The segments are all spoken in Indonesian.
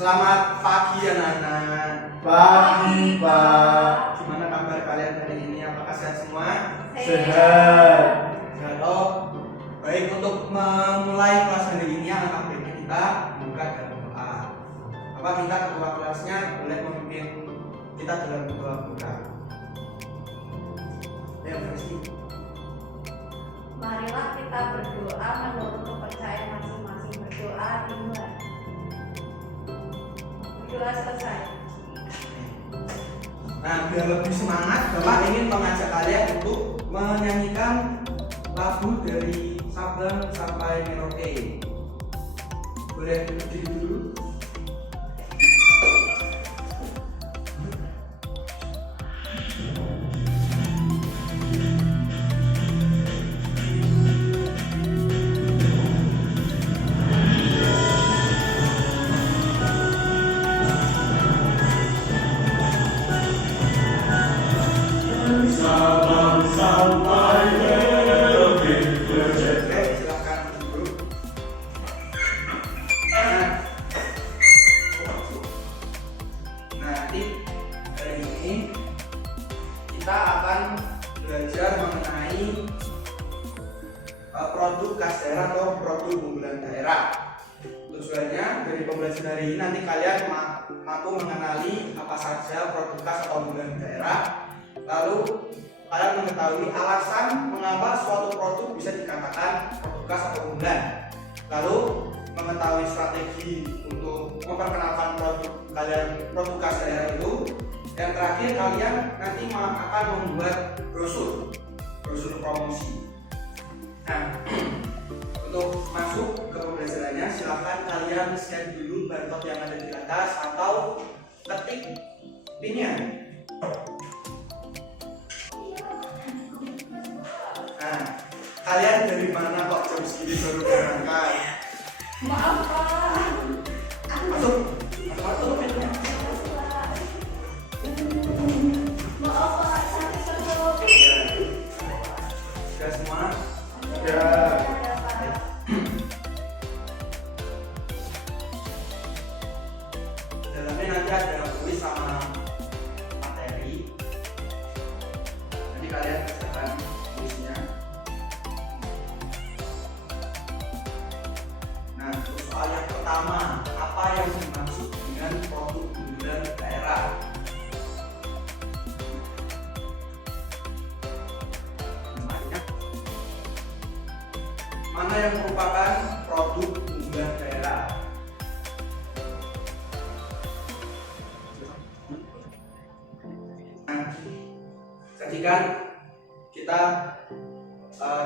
Selamat pagi anak-anak. Pagi, Pak. Gimana kabar kalian hari ini? Apakah sehat semua? Sehat. Oh, baik, untuk memulai kelas hari ini anak baiknya kita buka dalam doa. Bapak minta ketua kelasnya boleh memimpin kita dalam doa buka. Ayo, Kristi. Marilah kita berdoa menurut kepercayaan masing-masing. Berdoa dimulai. Berdoa selesai. Nah, biar lebih semangat, Bapak ingin mengajak kalian untuk menyanyikan lagu dari Sabang sampai Merauke. Boleh berdiri dulu? Sabang sampai Merauke. Oke, silakan duduk. Nanti hari ini kita akan belajar mengenai produk khas daerah atau produk unggulan daerah. Tujuannya dari pembelajaran hari ini nanti kalian mampu mengenali apa saja produk khas atau unggulan daerah. Lalu kalian mengetahui alasan mengapa suatu produk bisa dikatakan produk khas atau unggulan. Lalu mengetahui strategi untuk memperkenalkan produk khas daerah itu. Yang terakhir kalian nanti akan membuat brosur promosi. Nah, untuk masuk ke pembelajarannya silahkan kalian scan dulu barcode yang ada di atas atau ketik pinnya. Nah, kalian dari mana kok jam segini baru berangkat? Maaf Pak. Masuk pinnya. Maaf Pak. Satu-satu. Sudah semua? Ya. Dalamnya nanti ada kuis sama materi. Nanti kalian kerjakan kuisnya. Nah, untuk soal yang pertama, apa yang dimaksud dengan produk unggulan daerah? Mana yang merupakan produk unggulan daerah? Nah, jadi kan kita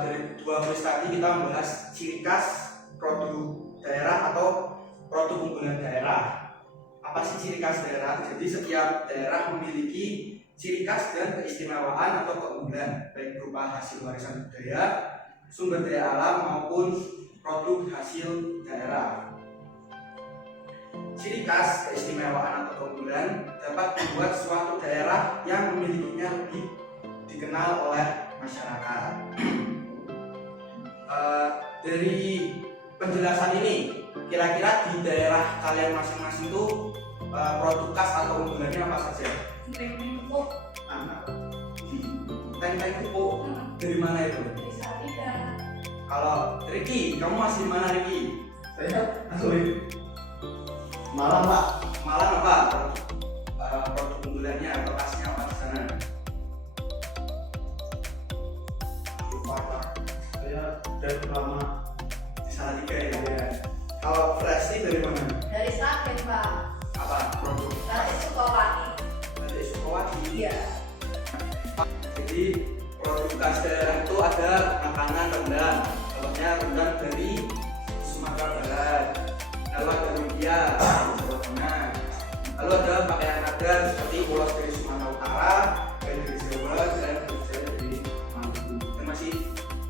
dari dua kuis tadi kita membahas ciri khas produk daerah atau produk unggulan daerah. Apa sih ciri khas daerah? Jadi setiap daerah memiliki ciri khas dan keistimewaan atau keunggulan, baik berupa hasil warisan budaya, sumber daya alam maupun produk hasil daerah. Ciri khas, keistimewaan atau keunggulan dapat membuat suatu daerah yang memilikinya lebih dikenal oleh masyarakat. Dari penjelasan ini, kira-kira di daerah kalian masing-masing itu produk khas atau unggulannya apa saja? Pupuk. Tank pupuk. Dari mana itu? Bisa tidak. Kalau Ricky, kamu masih di mana Ricky? Saya asli Malang, Pak. Malang apa? Produk unggulannya atau khasnya apa di sana? Lupa, Pak. Saya dari lama. Di Salatiga ya. Kalau Fresti dari mana? Dari Sragen Pak. Apa produk? Dari Sukawati. Dari Sukawati. Iya. Jadi produk khas daerah itu ada makanan rendang. Contohnya rendang dari Sumatera Barat. Lalu ada lumpia dari Jawa Tengah. Lalu ada pakaian adat seperti ulos dari Sumatera Utara, kain dari Jawa, dan budaya dari Maluku. Dan masih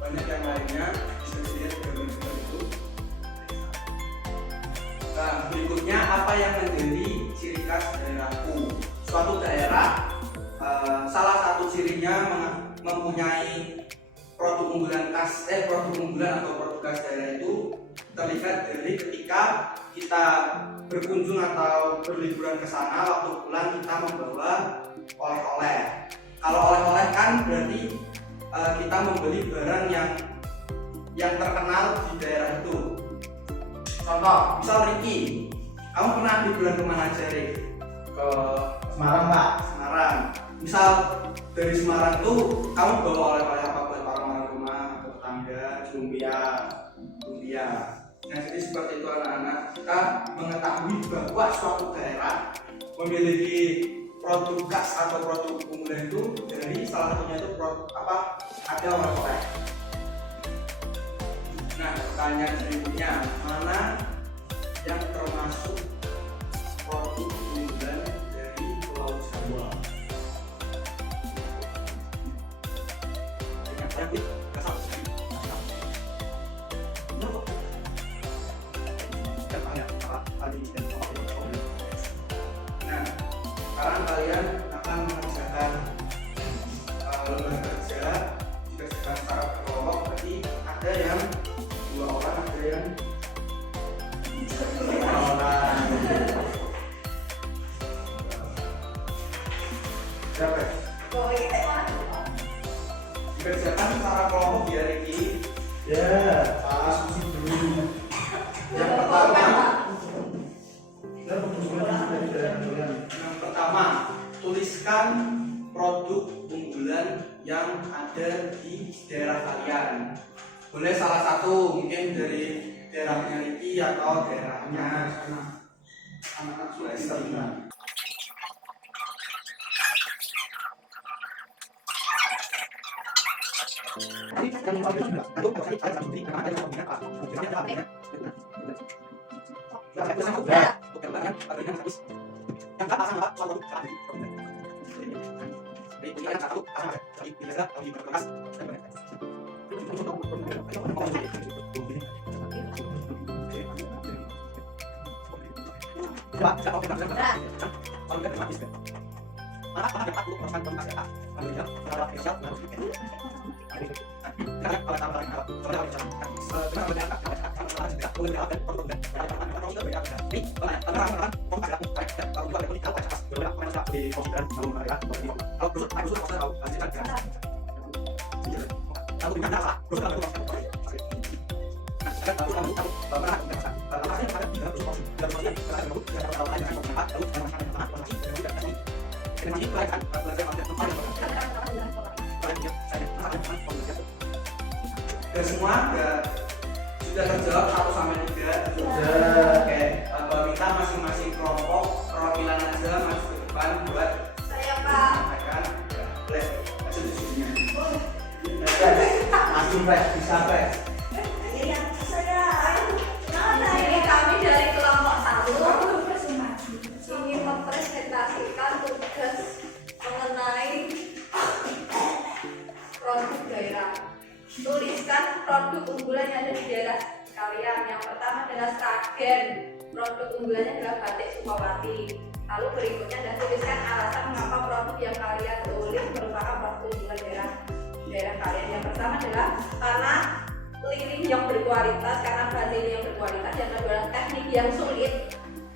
banyak yang lainnya bisa dilihat di gambar-gambar itu. Nah, berikutnya apa yang menjadi ciri khas daerahku? Suatu daerah salah satu cirinya mempunyai produk unggulan atau produk khas daerah itu terlihat dari ketika kita berkunjung atau berliburan ke sana, waktu pulang kita membawa oleh-oleh. Kalau oleh-oleh kan berarti kita membeli barang yang terkenal di daerah itu. Contoh, misal Ricky, kamu pernah liburan kemana aja, Rick? Ke Semarang Pak. Semarang. Misal dari Semarang tuh kamu bawa oleh-oleh apa buat orang-orang rumah, tetangga, Lumpia. dunia. Nah, jadi seperti itu anak-anak, kita mengetahui bahwa suatu daerah memiliki produk khas atau produk unggulan itu dari salah satunya itu ada oleh-oleh. Nah, pertanyaan berikutnya, mana yang termasuk produk unggulan dari Pulau Jawa? Nah, sekarang kalian akan mengerjakan lembar kerja dikerjakan secara berkelompok. Berarti ada yang 2 orang, ada yang 5 orang. Siapa? Dikerjakan secara kelompok ya, Ricky. Ya, diskusi dulu. Yang pertama, tuliskan produk unggulan yang ada di daerah kalian. Boleh salah satu, mungkin dari daerahnya Ricky atau daerahnya anak-anak Sulawesi. Dan semua sudah terjawab 1 sampai 3. Oke, minta masing-masing kelompok perwakilan aja maju ke depan buat Saya Pak. menyampaikan. Boleh, aja diskusinya. Masih Pak, bisa Pak. Iya, saya. Ini kami dari kelompok 1 ingin mempresentasikan tugas mengenai produk daerah. Tuliskan produk unggulan yang ada di daerah kalian. Yang pertama adalah Sragen. Produk unggulannya adalah batik Sukawati. Lalu berikutnya adalah tuliskan alasan mengapa produk yang kalian tulis merupakan produk unggulan daerah kalian. Yang pertama adalah karena lilin yang berkualitas, karena batik yang berkualitas. Yang kedua adalah teknik yang sulit.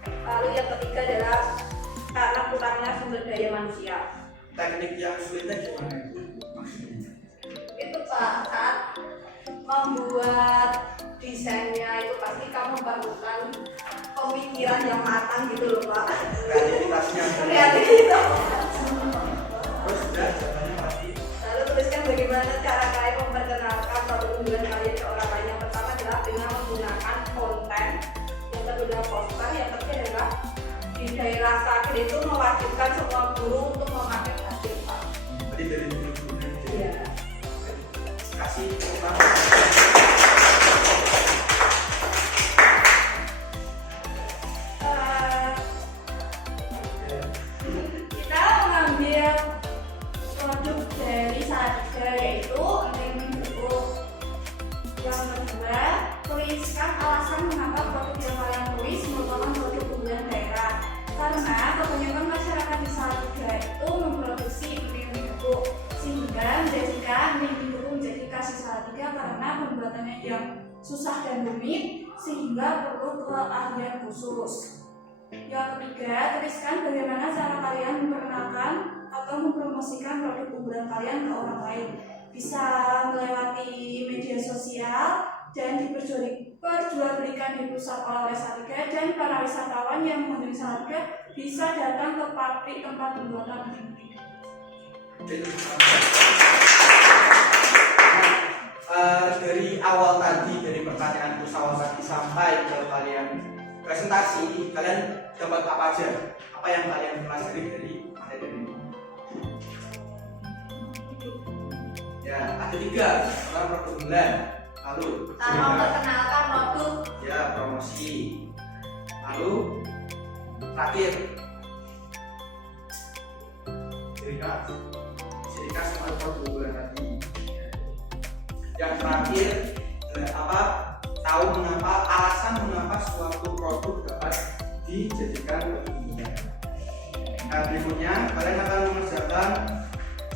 Lalu yang ketiga adalah karena kurangnya sumber daya manusia. Teknik yang sulitnya gimana? Itu Pak, saat membuat desainnya itu pasti kamu memerlukan pemikiran yang matang gitu loh Pak. Kreativitasnya. Kreativitas. Terus sudah jawabannya pasti. Lalu tuliskan bagaimana cara kalian memperkenalkan produk unggulan kalian ke orang lain. Yang pertama adalah dengan menggunakan konten, yang kedua adalah poster, yang ketiga adalah di daerah Sragen itu mewajibkan semua guru untuk memakai batik Pak. Tadi dari dulu-dulunya. Iya. Kasih kita mengambil produk dari Saga yaitu emping jeruk. Yang kedua, tuliskan alasan mengapa produk yang kalian tulis merupakan produk unggulan daerah. Karena kebanyakan masyarakat di Saga itu memproduksi emping jeruk sehingga menjadikan emping jeruk menjadi kasih yang susah dan rumit sehingga perlu keahlian khusus. Yang ketiga, tuliskan bagaimana cara kalian memperkenalkan atau mempromosikan produk unggulan kalian ke orang lain. Bisa melewati media sosial dan diperjualbelikan di pusat oleh-oleh Salatiga, dan para wisatawan yang mengunjungi Salatiga bisa datang ke pabrik tempat pembuatan dari awal tadi, dari pertanyaan awal tadi sampai ke kalian presentasi, kalian dapat apa aja? Apa yang kalian pelajari dari materi ini? Ya, ada 3. Pertama produk unggulan, lalu Memperkenalkan produk. ya promosi, lalu terakhir ciri khas sama produk unggulan tadi. Yang terakhir tahu mengapa, alasan mengapa suatu produk dapat dijadikan produk unggulan. Nah, berikutnya kalian akan mengerjakan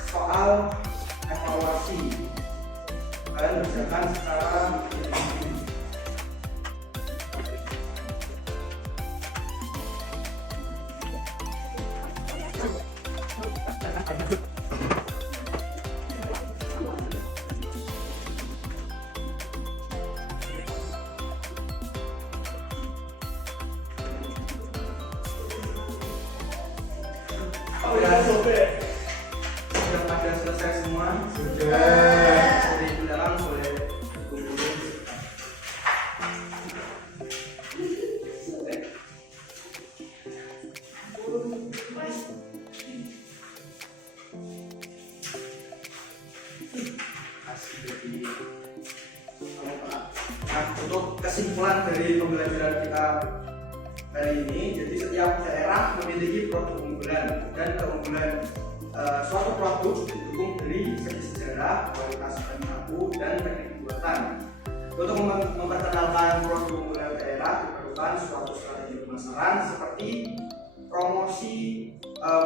soal evaluasi. Kalian mengerjakan secara individu. Sudah pada selesai semua? Dari belakang boleh kumpulin. Nah, untuk kesimpulan dari pembelajaran kita hari ini, jadi setiap daerah memiliki produk unggulan, dan keunggulan suatu produk didukung dari segi sejarah, kualitas bahan baku, dan teknik pembuatan. Untuk memperkenalkan produk unggulan daerah diperlukan suatu strategi pemasaran seperti promosi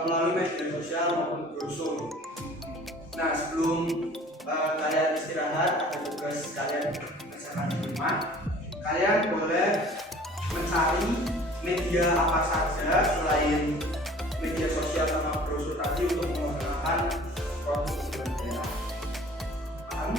melalui media sosial maupun brosur. Nah, sebelum kalian istirahat atau tugas kalian kerjakan di rumah, kalian boleh mencari media apa saja selain media sosial sama brosur tadi untuk memperkenalkan produk unggulan daerah. Paham?